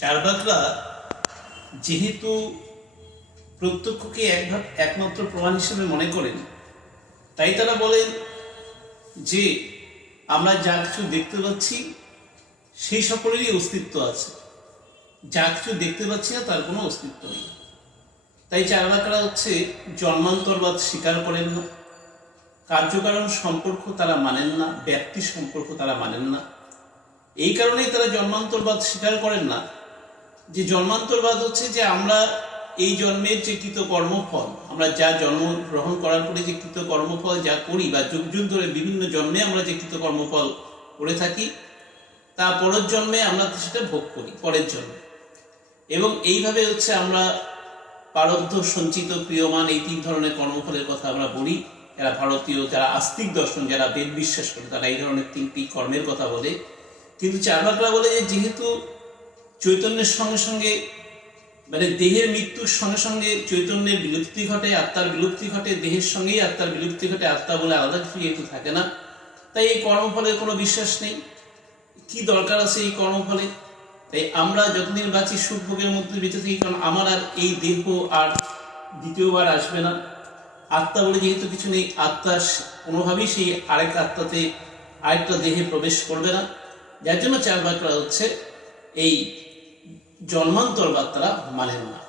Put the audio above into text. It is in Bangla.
চার্বাকরা যেহেতু প্রত্যক্ষকে একমাত্র প্রমাণ হিসেবে মনে করেন, তাই তারা বলেন যে আমরা যা কিছু দেখতে পাচ্ছি সেই সকলেরই অস্তিত্ব আছে, যা কিছু দেখতে পাচ্ছি না তার কোনো অস্তিত্ব নেই। তাই চার্বাকরা জন্মান্তরবাদ স্বীকার করেন না, কার্যকারণ সম্পর্ক তারা মানেন না, ব্যক্তি সম্পর্ক তারা মানেন না। এই কারণেই তারা জন্মান্তরবাদ স্বীকার করেন না। যে জন্মান্তরবাদ যে আমরা এই জন্মের যে কৃত কর্মফল, আমরা যা জন্ম গ্রহণ করার পরে যে কৃত কর্মফল যা করি বা যুগ যুগ ধরে বিভিন্ন জন্মে আমরা যে কৃত কর্মফল করে থাকি, তা পরের জন্মে আমরা সেটা ভোগ করি পরের জন্মে। এবং এইভাবে আমরা প্রারব্ধ সঞ্চিত প্রিয়মান এই তিন ধরনের কর্মফলের কথা আমরা বলি। যারা ভারতীয়, যারা আস্তিক দর্শন, যারা বেদ বিশ্বাস করে, তারা এই ধরনের তিনটি কর্মের কথা বলে। কিন্তু চার্বাকরা বলে যে যেহেতু চৈতন্যের সঙ্গে সঙ্গে দেহের মৃত্যুর সঙ্গে সঙ্গে চৈতন্যের বিলুপ্তি ঘটে, আত্মার বিলুপ্তি ঘটে, দেহের সঙ্গেই আত্মার বিলুপ্তি ঘটে, আত্মা বলে আলাদা কিছু যেহেতু থাকে না, তাই এই কর্মফলের কোনো বিশ্বাস নেই। কি দরকার আছে এই কর্মফলে? তাই আমরা যতদিন বাঁচি সুখ ভোগের মধ্যে বেঁচে থাকি, কারণ আমার আর এই দেহ আর দ্বিতীয়বার আসবে না। আত্মা বলে যেহেতু কিছু নেই, আত্মা কোনোভাবেই সেই আরেকটা দেহে প্রবেশ করবে না। যার জন্য চার্বাকরা এই জন্মান্তরবাদ তারা মানেন না।